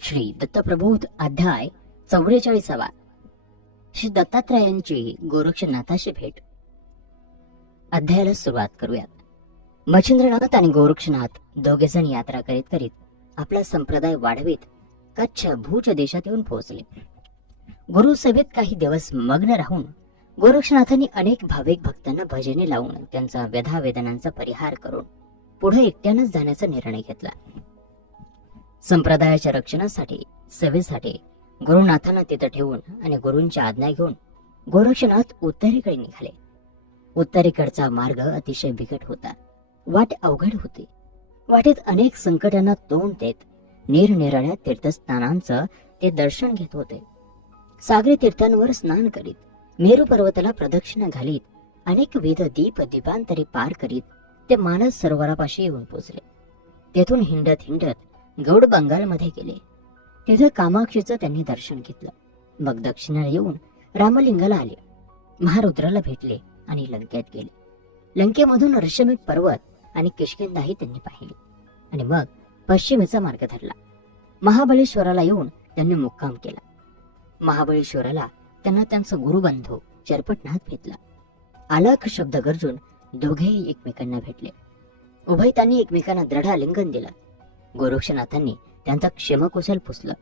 श्री दत्तप्रबोध अध्याय 44. श्री दत्तात्रयांची गोरक्षनाथाशी भेट. अध्यायाला सुरुवात करूयात. मच्छिंद्रनाथ आणि गोरक्षनाथ दोघेजण यात्रा करीत करीत आपला संप्रदाय वाढवीत कच्छ भूज देशात येऊन पोहोचले. गुरुसेवेत काही दिवस मग्न राहून गोरक्षनाथांनी अनेक भाविक भक्तांना भजने लावून त्यांचा व्यथा वेदनांचा परिहार करून पुढे एकट्यानेच जाण्याचा निर्णय घेतला. संप्रदायाच्या रक्षणासाठी सेवेसाठी गुरुनाथांना तिथं ठेवून आणि गुरूंची आज्ञा घेऊन गोरक्षनाथ उत्तरेकडे निघाले. उत्तरेकडचा मार्ग अतिशय बिकट होता. वाट अवघड होती. वाटेत अनेक संकटांना तोंड देत निरनिराळ्या तीर्थस्थानांचं ते दर्शन घेत होते. सागरी तीर्थांवर स्नान करीत मेरू पर्वताला प्रदक्षिणा घालीत अनेक वेद दीपांतरे पार करीत ते मानस सरोवरापाशी येऊन पोचले. तेथून हिंडत हिंडत गौड बंगालमध्ये गेले. तिथे कामाक्षीचं त्यांनी दर्शन घेतलं. मग दक्षिणेला येऊन रामलिंगाला आले. महारुद्राला भेटले आणि लंकेत गेले. लंकेमधून ऋषमिक पर्वत आणि किष्किंधाही त्यांनी पाहिली आणि मग पश्चिमेचा मार्ग धरला. महाबळेश्वराला येऊन त्यांनी मुक्काम केला. महाबळेश्वराला त्यांना त्यांचा गुरुबंधू चरपटनाथ भेटला. अलख शब्द गरजून दोघेही एकमेकांना भेटले. उभयतांनी एकमेकांना दृढ आलिंगन दिलं. गोरक्षनाथांनी त्यांचा क्षेमकुशल पुसलं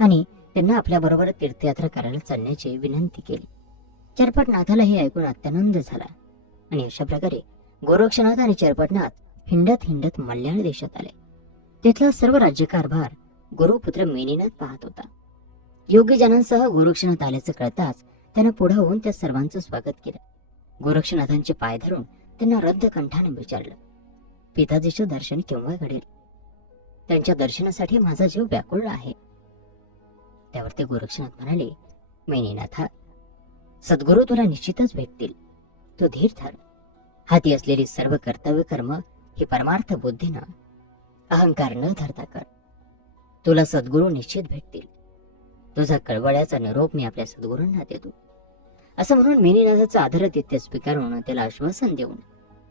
आणि त्यांना आपल्या बरोबर तीर्थयात्रा करायला चालण्याची विनंती केली. चरपटनाथाला हे ऐकून अत्यानंद झाला आणि अशा प्रकारे गोरक्षनाथ आणि चरपटनाथ हिंडत हिंडत मल्याळ देशात आले. तिथला सर्व राज्यकारभार गुरुपुत्र मेनीनाथ पाहत होता. योग्यजनांसह गोरक्षनाथ आल्याचं कळताच त्यानं पुढे होऊन त्या सर्वांचं स्वागत केलं. गोरक्षनाथांचे पाय धरून त्यांना रद्द कंठाने विचारलं, पिताजीचं दर्शन केव्हा घडेल? त्यांच्या दर्शनासाठी माझा जीव व्याकुळ आहे. त्यावर ते गोरक्षनाथ म्हणाले, मेनीनाथा, सद्गुरू तुला निश्चितच भेटतील. तू धीर धर. हाती असलेली सर्व कर्तव्य कर्म ही परमार्थ बुद्धीनं अहंकार न धरता कर. तुला सद्गुरू निश्चित भेटतील. तुझा कळवळ्याचा निरोप मी आपल्या सद्गुरूंना देतो. असं म्हणून मेनीनाथाचं आदरातिथ्य स्वीकारून त्याला आश्वासन देऊन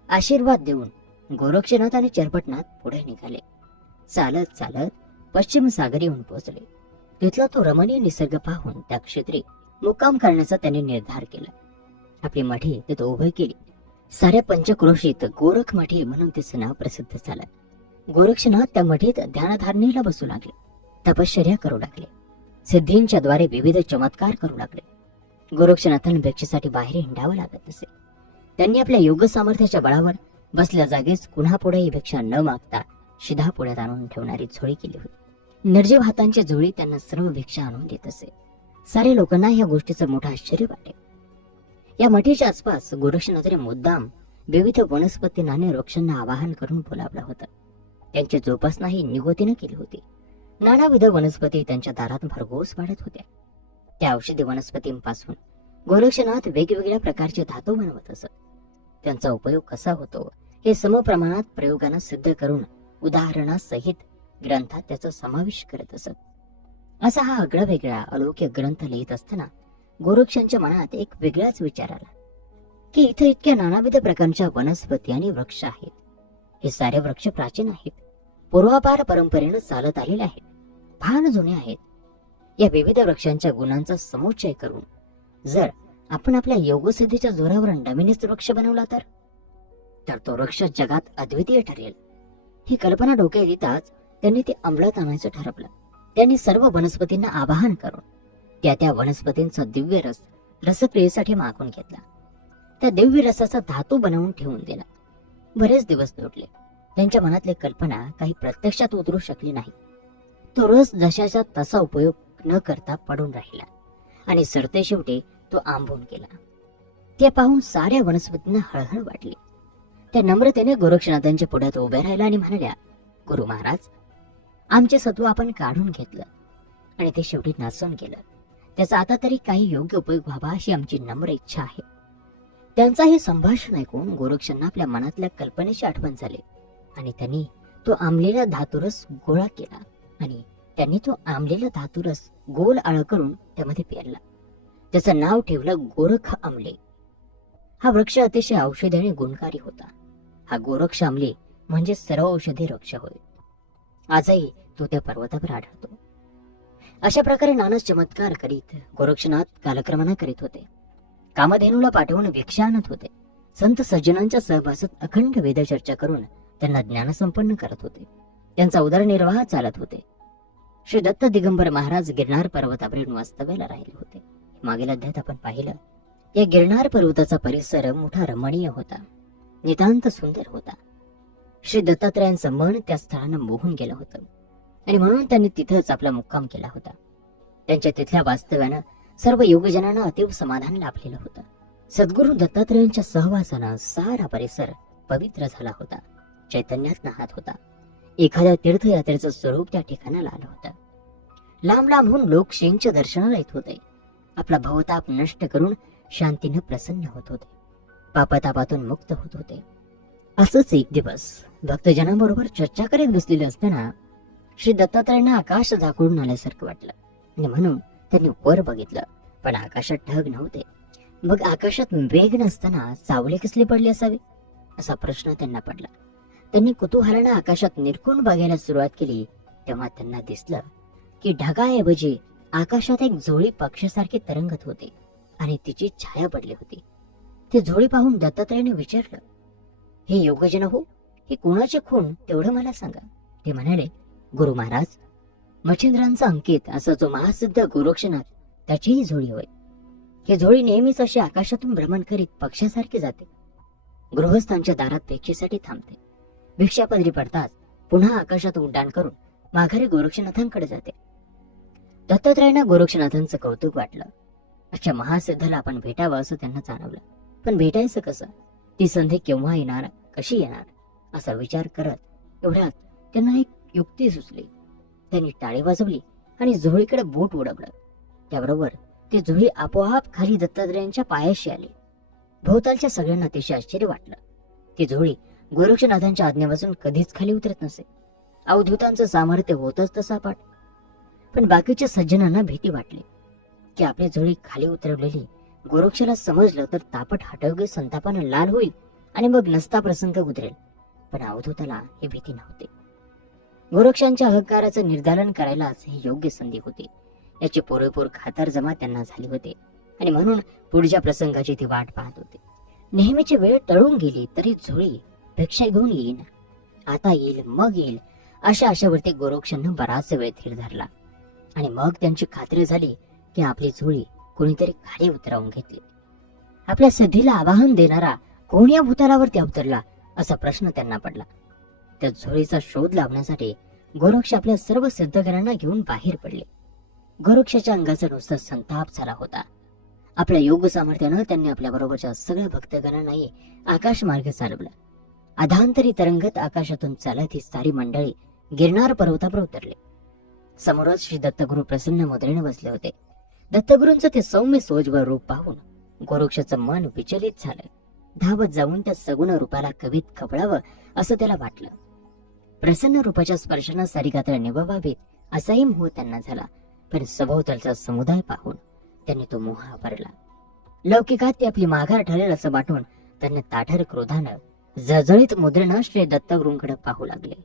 आशीर्वाद देऊन गोरक्षनाथ आणि चरपटनाथ पुढे निघाले. चालत चालत पश्चिम सागरी येऊन पोहोचले. तिथला तो रमणीय निसर्ग पाहून त्या क्षेत्री मुक्काम करण्याचा त्यांनी निर्धार केला. आपली मठी तिथं उभी केली. साऱ्या पंचक्रोशीत गोरख मठी म्हणून तिचं नाव प्रसिद्ध झालं. गोरक्षनाथ त्या मठीत ध्यानधारणेला बसू लागले. तपश्चर्या करू लागले. सिद्धींच्या द्वारे विविध चमत्कार करू लागले. गोरक्षनाथांना भिक्षेसाठी बाहेर हिंडावं लागत असे. त्यांनी आपल्या योग सामर्थ्याच्या बळावर बसल्या जागेस कुणा पुढे ही भिक्षा न मागता शिधा पुढ्यात आणून ठेवणारी झोळी केली होती. निर्जीव हातांची झोळी त्यांना सर्व भिक्षा आणून देत असे. सारे लोकांना या गोष्टीचं मोठं आश्चर्य वाटे. या मठीच्या आसपास गोरक्षनाथाने मुद्दाम विविध वनस्पतींना आणि वृक्षांना आवाहन करून बोलावलं होतं. त्यांची जोपासनाही निगोतीनं केली होती. नानाविध वनस्पती त्यांच्या दारात भरघोस वाढत होत्या. त्या औषधी वनस्पतींपासून गोरक्षनाथ वेगवेगळ्या प्रकारचे धातू बनवत असत. त्यांचा उपयोग कसा होतो हे समप्रमाणात प्रयोगानं सिद्ध करून उदाहरणासहित ग्रंथात त्याचा समावेश करत असत. असा हा आगळा वेगळा अलौकिक ग्रंथ लिहित असताना गोरक्षांच्या मनात एक वेगळाच विचार आला की इथे इतक्या नानाविध प्रकारच्या वनस्पती आणि वृक्ष आहेत. हे सारे वृक्ष प्राचीन आहेत. पूर्वापार परंपरेनं चालत आलेले आहेत. फार जुने आहेत. या विविध वृक्षांच्या गुणांचा समुच्चय करून जर आपण आपल्या योगसिद्धीच्या जोरावर नवीनच वृक्ष बनवला तर तो वृक्ष जगात अद्वितीय ठरेल. ही कल्पना डोक्यात येताच त्यांनी ते अंमलात आणायचं ठरवलं. त्यांनी सर्व वनस्पतींना आवाहन करून त्या वनस्पतींचा दिव्य रस रसक्रियेसाठी मागून घेतला. त्या दिव्य रसाचा धातू बनवून ठेवून दिला. बरेच दिवस लोटले. त्यांच्या मनातली कल्पना काही प्रत्यक्षात उतरू शकली नाही. तो रस जशाचा तसा उपयोग न करता पडून राहिला आणि सरते शेवटी तो आंबून गेला. ते पाहून साऱ्या वनस्पतींना हळहळ वाटली. त्या नम्रतेने गोरक्षनाथांच्या पुढ्यात उभ्या राहिला आणि म्हणाल्या, गुरु महाराज, आमचे सत्व आपण काढून घेतलं आणि ते शेवटी नासून गेलं. त्याचा आता तरी काही योग्य उपयोग व्हावा अशी आमची नम्र इच्छा आहे. त्यांचा हे संभाषण ऐकून गोरक्षांना आपल्या मनातल्या कल्पनेची आठवण झाली आणि त्यांनी तो आंबलेला धातुरस गोळा केला आणि त्यांनी तो आंबलेला धातुरस गोल आळ करून त्यामध्ये पेरला. त्याचं नाव ठेवलं गोरख आंबले. हा वृक्ष अतिशय औषधी आणि गुणकारी होता. हा गोरक्ष आंबले म्हणजे सर्व औषधी वृक्ष होय. आजही तो त्या पर्वतावर आढळतो. अशा प्रकारे नाना चमत्कार करीत गोरक्षनाथ कालक्रमणा करीत होते. कामधेनूला पाठवून भिक्षा आणत होते. संत सज्जनांच्या सहवासात अखंड वेदचर्चा करून त्यांना ज्ञानसंपन्न करत होते. त्यांचा उदरनिर्वाह चालत होते. श्री दत्त दिगंबर महाराज गिरनार पर्वतावरील वास्तव्याला राहिले होते. मागील अध्यायात आपण पाहिलं, या गिरनार पर्वताचा परिसर मोठा रमणीय होता, नितांत सुंदर होता. श्री दत्तात्रयांचं मन त्या स्थळानं मोहून गेलं होतं आणि म्हणून त्यांनी तिथंच आपला मुक्काम केला होता. त्यांच्या तिथल्या वास्तव्यानं सर्व योगजनांना अतीव समाधान लाभलेलं होतं. सद्गुरू दत्तात्रयांच्या सहवासानं सारा परिसर पवित्र झाला होता, चैतन्यात नाहत होता. एखाद्या तीर्थयात्रेचं स्वरूप त्या ठिकाणाला आलं होतं. लांब लांबहून लोक श्रींच्या दर्शनाला येत होते. आपला भवताप नष्ट करून शांतीनं प्रसन्न होत होते, पापतापातून मुक्त होत होते. असंच एक दिवस भक्तजनांबरोबर चर्चा करीत बसलेले असताना श्री दत्तात्रयांना आकाश झाकळून आल्यासारखं वाटलं आणि म्हणून त्यांनी वर बघितलं, पण आकाशात ढग नव्हते. मग आकाशात मेघ नसताना सावली कसली पडली असावी असा प्रश्न त्यांना पडला. त्यांनी कुतूहलानं आकाशात निरखून बघायला सुरुवात केली. तेव्हा त्यांना दिसलं की ढगाऐवजी आकाशात एक झोळी पक्षासारखी तरंगत होती आणि तिची छाया पडली होती. ती झोळी पाहून दत्तात्रयाने विचारलं, हे योगजन हो, हे कोणाचे खून तेवढं मला सांगा. ते म्हणाले, गुरु महाराज, मच्छिंद्रांचा अंकित असा जो महासिद्ध गोरक्षनाथ, त्याचीही झोळी होय. ही झोळी नेहमीच अशी आकाशातून भ्रमण करीत पक्षासारखी जाते. गृहस्थांच्या दारात भिक्षेसाठी थांबते. भिक्षापदरी पडताच पुन्हा आकाशात उड्डाण करून माघारी गोरक्षनाथांकडे जाते. दत्तात्रयांना गोरक्षनाथांचं कौतुक वाटलं. अशा महासिद्धाला आपण भेटावं असं त्यांना जाणवलं. पण भेटायचं कसं, ती संधी केव्हा येणार, कशी येणार असा विचार करत एवढ्यात त्यांना एक युक्ती सुचली. त्यांनी टाळी वाजवली आणि झोळीकडे बोट उडवलं. त्याबरोबर ती झोळी आपोआप खाली दत्तात्रयांच्या पायाशी आली. भोवतालच्या सगळ्यांना अतिशय आश्चर्य वाटलं. ती झोळी गोरक्षनाथांच्या आज्ञेपासून कधीच खाली उतरत नसे. अवधूतांचं सामर्थ्य होतच तसा पाठ. पण बाकीच्या सज्जनांना भीती वाटली की आपली झोळी खाली उतरवलेली गोरक्षाला समजलं तर तापट हटवगे संतापानं लाल होईल आणि मग नसता प्रसंग उतरेल. पण अवधूताला ही भीती नव्हती. गोरक्षांच्या अहंकाराचं निर्दालन करायलाच ही योग्य संधी होती, याची पुरेपूर खातरजमा त्यांना झाली होती आणि म्हणून पुढच्या प्रसंगाची ती वाट पाहत होती. नेहमीची वेळ टळून गेली तरी झोळी भिक्षा घेऊन येईन, आता येईल मग येईल अशा आशावरती गोरक्षांना बराच वेळ धीर धरला आणि मग त्यांची खात्री झाली की आपली झोळी कोणीतरी खाली उतरवून घेतली. आपल्या सिद्धीला आवाहन देणारा कोण या भूतलावरती अवतरला असा प्रश्न त्यांना पडला. त्या झोळीचा शोध लावण्यासाठी गोरक्ष आपल्या सर्व सिद्धगणांना घेऊन बाहेर पडले. गोरक्षाच्या अंगाचा नुसता संताप झाला होता. आपल्या योग सामर्थ्यानं त्यांनी आपल्या बरोबरच्या सगळ्या भक्तगणांनाही आकाश मार्ग चालवला. अधांतरी तरंगत आकाशातून चालत ही सारी मंडळी गिरनार पर्वतावर उतरले. समोरच श्री दत्तगुरु प्रसन्न मुद्रेने बसले होते. दत्तगुरूंचं ते सौम्य सोजवर रूप पाहून गोरक्षाचं मन विचलित झालं. धावत जाऊन त्या सगुण रूपाला कवीत कपडावं असं त्याला वाटलं. प्रसन्न रूपाच्या स्पर्शानं सारिकात्र निभावावेत असाही मोह त्यांना झाला. पण सभोवतालचा समुदाय पाहून त्यांनी तो मोह आवरला. लौकिकात ती आपली माघार ठरेल असं वाटून त्यांनी ताठर क्रोधानं जळजळीत मुद्रेनं श्री दत्तगुरूंकडे पाहू लागले.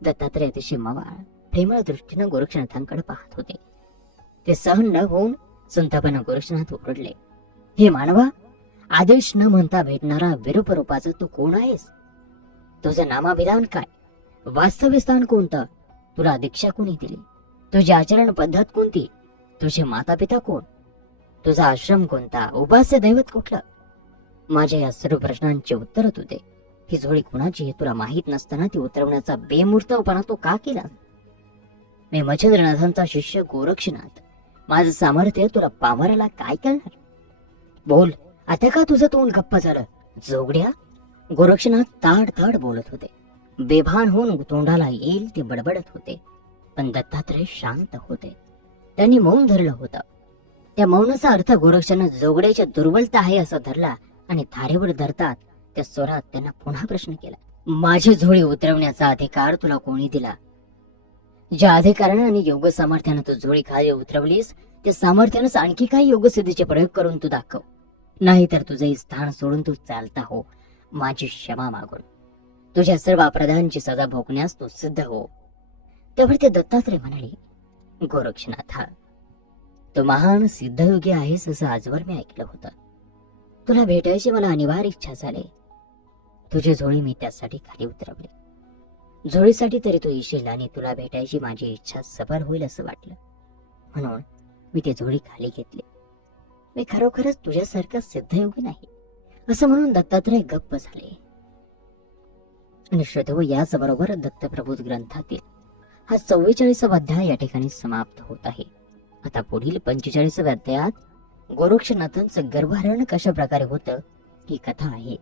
दत्तात्रय अतिशय मवाळ प्रेमळ दृष्टीनं गोरक्षनाथांकडे पाहत होते. ते सहन न होऊन संतापानं गोरक्षनाथ ओरडले, हे मानवा, आदेश न म्हणता भेटणारा विरूप रूपाचा तू कोण आहेस? तुझं नामाभिधान काय? वास्तव्य स्थान कोणतं? तुला दीक्षा कोणी दिली? तुझी आचरण पद्धत कोणती? तुझे माता पिता कोण? तुझा आश्रम कोणता? उपास्य दैवत कुठलं? माझ्या या सर्व प्रश्नांची उत्तर तू दे. ही झोळी कुणाची हे तुला माहीत नसताना ती उतरवण्याचा बेमूर्तपणा तो का केला? मी मच्छिंद्रनाथांचा शिष्य गोरक्षनाथ, माझं सामर्थ्य तुला पामराला काय करणार? बोल, आता का तुझं तोंड गप्प झालं? जोगड्या! गोरक्षनाथ ताड ताड बोलत होते. बेभान होऊन तोंडाला येईल ते बडबडत होते. पण दत्तात्रय शांत होते. त्यांनी मौन धरलं होतं. त्या मौनाचा अर्थ गोरक्षानं जोगड्याची दुर्बलता आहे असं धरला आणि थारेवर धरतात त्या स्वरात त्यांना पुन्हा प्रश्न केला, माझी झोळी उतरवण्याचा अधिकार तुला कोणी दिला? ज्या अधिकारानं आणि योग सामर्थ्यानं तू झोळी खाली उतरवलीस त्या सामर्थ्यानंच आणखी काही योगसिद्धीचे प्रयोग करून तू दाखव. नाहीतर तुझे स्थान सोडून तू चालता हो माझी क्षमा मागून. तुझ्या सर्व अपराधांची सजा भोगण्यास तू सिद्ध हो. त्यावर ते दत्तात्रय म्हणाले, गोरक्षनाथा, तू महान सिद्धयोगी आहेस असं आजवर मी ऐकलं होतं. तुला भेटायची मला अनिवार्य इच्छा झाली. तुझी झोळी मी त्यासाठी खाली उतरवली. झोळीसाठी तरी तू येशील आणि तुला भेटायची माझी इच्छा सफल होईल असं वाटलं, म्हणून मी ती झोळी खाली घेतली. मी खरोखरच तुझ्यासारखा सिद्धयोगी नाही असं म्हणून दत्तात्रय गप्प झाले. आणि श्रोतेहो, याच बरोबर दत्तप्रबोध ग्रंथातील हा 44वा अध्याय या ठिकाणी समाप्त होत आहे. आता पुढील 45व्या अध्यायात गोरक्षनाथांचं गर्भहरण कशा प्रकारे होतं ही कथा आहे.